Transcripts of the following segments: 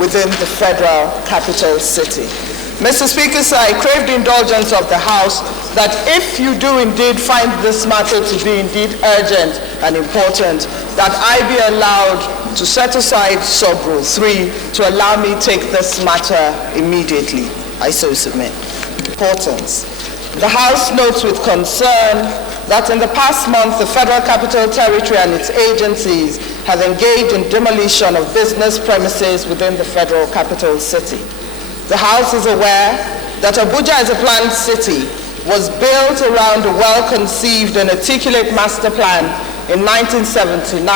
within the federal capital city. Mr. Speaker, sir, I crave the indulgence of the House that if you do indeed find this matter to be indeed urgent and important, that I be allowed to set aside sub-rule 3 to allow me take this matter immediately. I so submit. Importance. The House notes with concern that in the past month, the Federal Capital Territory and its agencies have engaged in demolition of business premises within the Federal Capital City. The House is aware that Abuja as a planned city was built around a well-conceived and articulate master plan in 1979,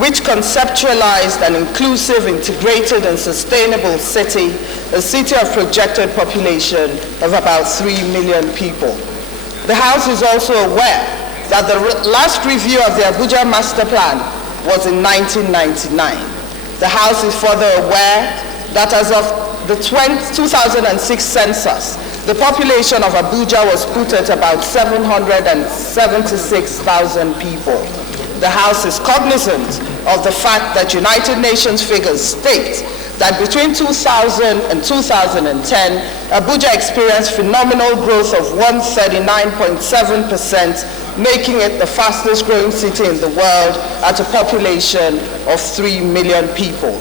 which conceptualized an inclusive, integrated, and sustainable city, a city of projected population of about 3 million people. The House is also aware that the last review of the Abuja master plan was in 1999. The House is further aware that as of the 2006 census, the population of Abuja was put at about 776,000 people. The House is cognizant of the fact that United Nations figures state that between 2000 and 2010, Abuja experienced phenomenal growth of 139.7%, making it the fastest growing city in the world at a population of 3 million people.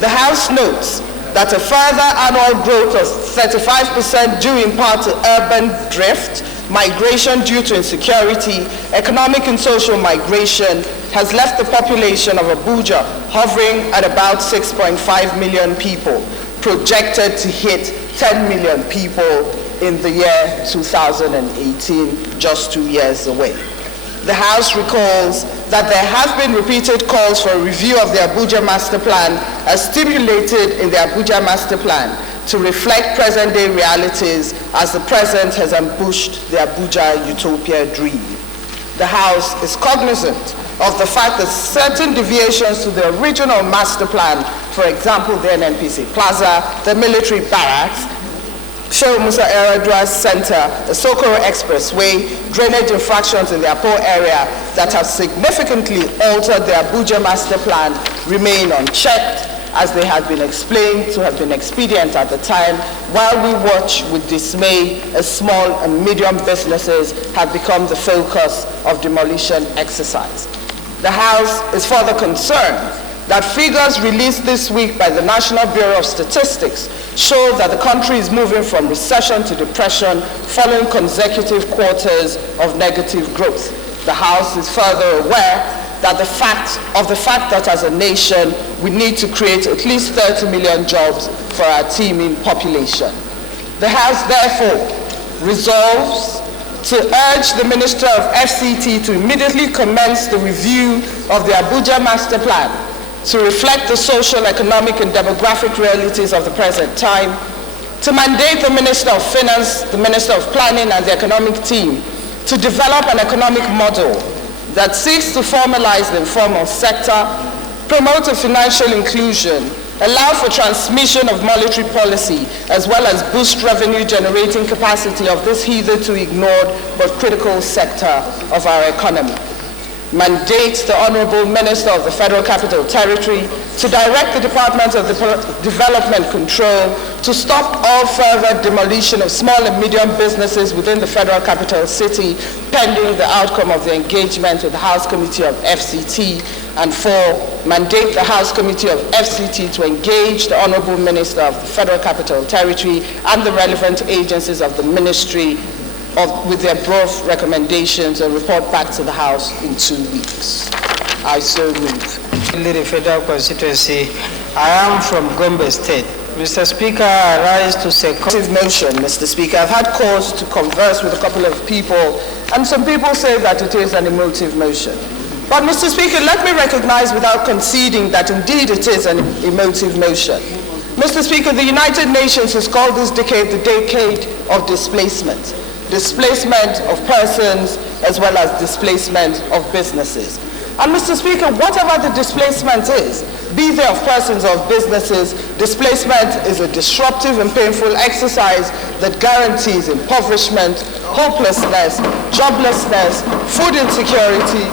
The House notes that a further annual growth of 35% due in part to urban drift, migration due to insecurity, economic and social migration has left the population of Abuja hovering at about 6.5 million people, projected to hit 10 million people in the year 2018, just 2 years away. The House recalls that there have been repeated calls for a review of the Abuja Master Plan as stipulated in the Abuja Master Plan to reflect present-day realities as the present has ambushed the Abuja utopia dream. The House is cognizant of the fact that certain deviations to the original master plan, for example, the NNPC Plaza, the military barracks, Shehu Musa Yar'Adua Center, the Sokoro Expressway, drainage infractions in the Apo area that have significantly altered the Abuja master plan remain unchecked, as they have been explained to have been expedient at the time, while we watch with dismay as small and medium businesses have become the focus of demolition exercise. The House is further concerned that figures released this week by the National Bureau of Statistics show that the country is moving from recession to depression following consecutive quarters of negative growth. The House is further aware that the fact that as a nation we need to create at least 30 million jobs for our teeming population. The House therefore resolves to urge the Minister of FCT to immediately commence the review of the Abuja Master Plan to reflect the social, economic, and demographic realities of the present time, to mandate the Minister of Finance, the Minister of Planning, and the economic team to develop an economic model that seeks to formalize the informal sector, promote a financial inclusion, allow for transmission of monetary policy, as well as boost revenue-generating capacity of this hitherto ignored but critical sector of our economy. Mandates the Honorable Minister of the Federal Capital Territory to direct the Department of Development Control to stop all further demolition of small and medium businesses within the Federal Capital City, pending the outcome of the engagement with the House Committee of FCT. And 4, mandate the House Committee of FCT to engage the Honorable Minister of the Federal Capital Territory and the relevant agencies of the Ministry with their broad recommendations and report back to the House in 2 weeks. I so move. In the Federal Constituency, I am from Gombe State. Mr. Speaker, I rise to second motion, Mr. Speaker. I've had cause to converse with a couple of people, and some people say that it is an emotive motion. But, Mr. Speaker, let me recognize without conceding that indeed it is an emotive motion. Mr. Speaker, the United Nations has called this decade the decade of displacement. Displacement of persons as well as displacement of businesses. And Mr. Speaker, whatever the displacement is, be they of persons or of businesses, displacement is a disruptive and painful exercise that guarantees impoverishment, hopelessness, joblessness, food insecurity,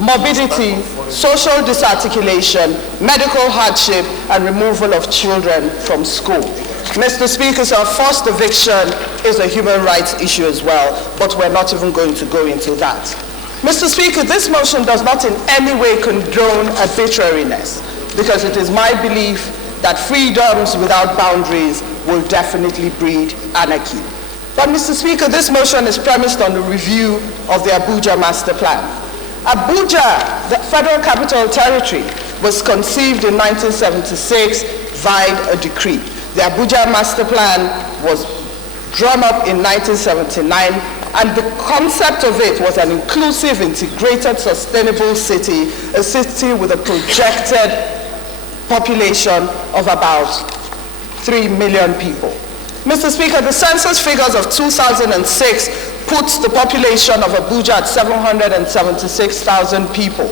morbidity, social disarticulation, medical hardship, and removal of children from school. Mr. Speaker, sir, forced eviction is a human rights issue as well, but we're not even going to go into that. Mr. Speaker, this motion does not in any way condone arbitrariness, because it is my belief that freedoms without boundaries will definitely breed anarchy. But Mr. Speaker, this motion is premised on the review of the Abuja Master Plan. Abuja, the Federal Capital Territory, was conceived in 1976 via a decree. The Abuja Master Plan was drawn up in 1979, and the concept of it was an inclusive, integrated, sustainable city, a city with a projected population of about 3 million people. Mr. Speaker, the census figures of 2006 puts the population of Abuja at 776,000 people.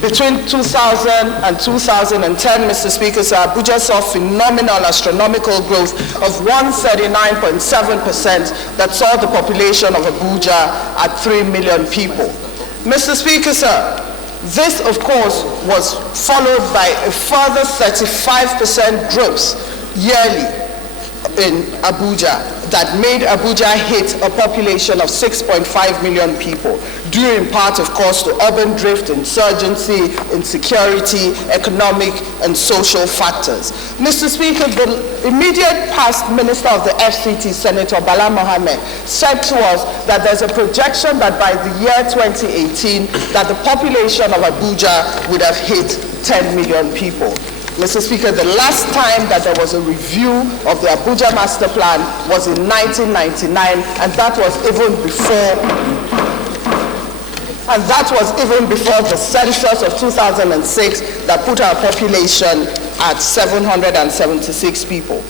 Between 2000 and 2010, Mr. Speaker, so Abuja saw phenomenal astronomical growth of 139.7% that saw the population of Abuja at 3 million people. Mr. Speaker, sir, this, of course, was followed by a further 35% growth yearly in Abuja that made Abuja hit a population of 6.5 million people, due in part, of course, to urban drift, insurgency, insecurity, economic and social factors. Mr. Speaker, the immediate past Minister of the FCT, Senator Bala Mohammed, said to us that there's a projection that by the year 2018, that the population of Abuja would have hit 10 million people. Mr. Speaker, the last time that there was a review of the Abuja Master Plan was in 1999, and that was even before the census of 2006 that put our population at 776 people.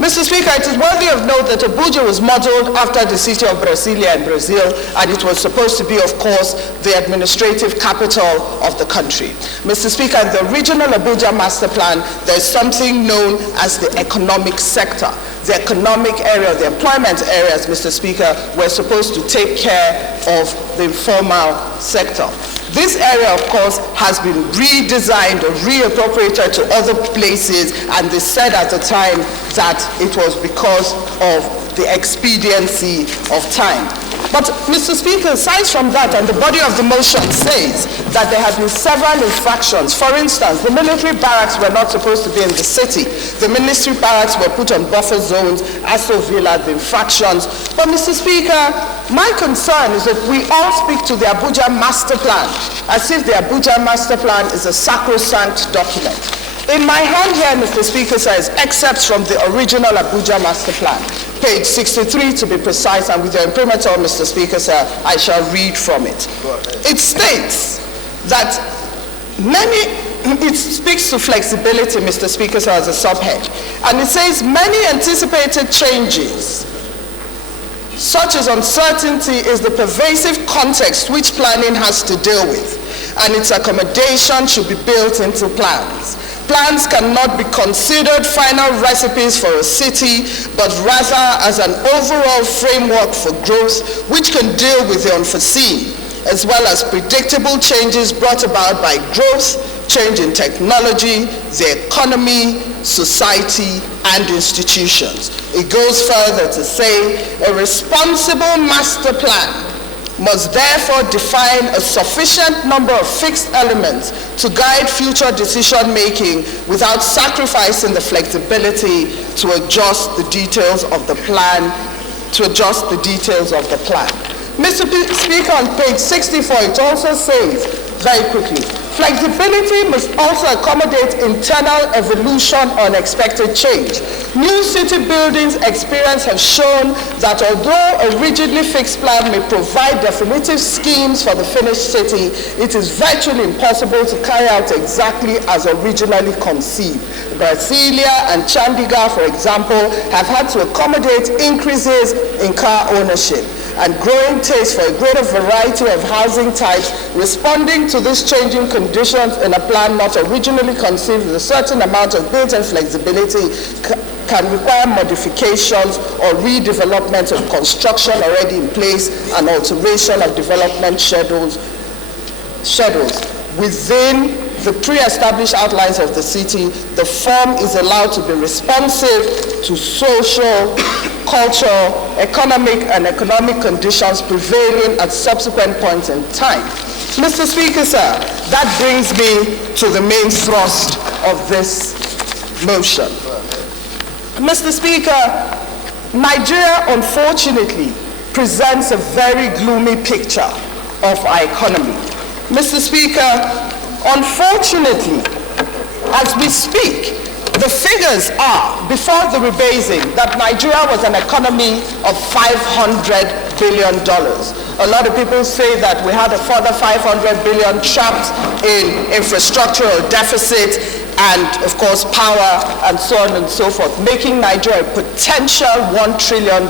Mr. Speaker, it is worthy of note that Abuja was modeled after the city of Brasilia in Brazil, and it was supposed to be, of course, the administrative capital of the country. Mr. Speaker, in the original Abuja Master Plan, there is something known as the economic sector. The economic area, the employment areas, Mr. Speaker, were supposed to take care of the informal sector. This area, of course, has been redesigned or reappropriated to other places, and they said at the time that it was because of the expediency of time. But, Mr. Speaker, aside from that, and the body of the motion says that there have been several infractions. For instance, the military barracks were not supposed to be in the city. The military barracks were put on buffer zones, Aso Villa, the infractions. But, Mr. Speaker, my concern is that we all speak to the Abuja Master Plan as if the Abuja Master Plan is a sacrosanct document. In my hand here, Mr. Speaker, says excerpts from the original Abuja Master Plan, page 63 to be precise, and with your imprimatur, Mr. Speaker, sir, I shall read from it. It states that it speaks to flexibility, Mr. Speaker, sir, as a subhead, and it says many anticipated changes, such as uncertainty, is the pervasive context which planning has to deal with, and its accommodation should be built into plans. Plans cannot be considered final recipes for a city, but rather as an overall framework for growth which can deal with the unforeseen, as well as predictable changes brought about by growth, change in technology, the economy, society, and institutions. It goes further to say a responsible master plan must therefore define a sufficient number of fixed elements to guide future decision-making without sacrificing the flexibility to adjust the details of the plan, Mr. Speaker, on page 64, it also says, very quickly, flexibility must also accommodate internal evolution or unexpected change. New city buildings experience have shown that although a rigidly fixed plan may provide definitive schemes for the finished city, it is virtually impossible to carry out exactly as originally conceived. Brasilia and Chandigarh, for example, have had to accommodate increases in car ownership and growing taste for a greater variety of housing types. Responding to these changing conditions in a plan not originally conceived with a certain amount of built-in flexibility can require modifications or redevelopment of construction already in place and alteration of development schedules. within the pre-established outlines of the city, the form is allowed to be responsive to social, cultural, economic conditions prevailing at subsequent points in time. Mr. Speaker, sir, that brings me to the main thrust of this motion. Mr. Speaker, Nigeria, unfortunately, presents a very gloomy picture of our economy. Mr. Speaker, unfortunately, as we speak, the figures are, before the rebasing, that Nigeria was an economy of $500 billion. A lot of people say that we had a further $500 billion trapped in infrastructural deficit and, of course, power and so on and so forth, making Nigeria a potential $1 trillion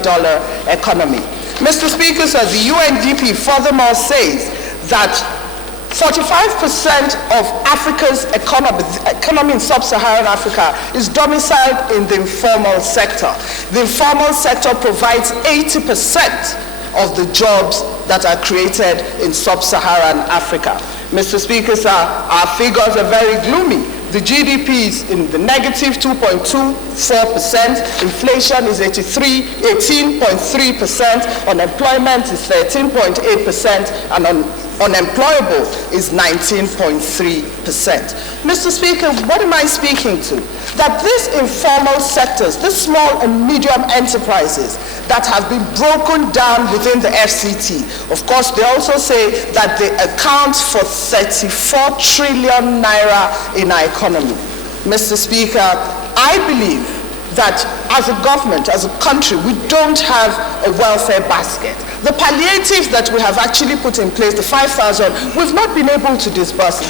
economy. Mr. Speaker, sir, the UNDP furthermore says that 45% of Africa's economy in sub-Saharan Africa is domiciled in the informal sector. The informal sector provides 80% of the jobs that are created in sub-Saharan Africa. Mr. Speaker, sir, our figures are very gloomy. The GDP is in the negative 2.24%, inflation is 18.3%, unemployment is 13.8%, and unemployable is 19.3%. Mr. Speaker, what am I speaking to? That these informal sectors, these small and medium enterprises that have been broken down within the FCT, of course, they also say that they account for 34 trillion naira in our economy. Mr. Speaker, I believe that as a government, as a country, we don't have a welfare basket. The palliatives that we have actually put in place, the 5,000, we've not been able to disburse.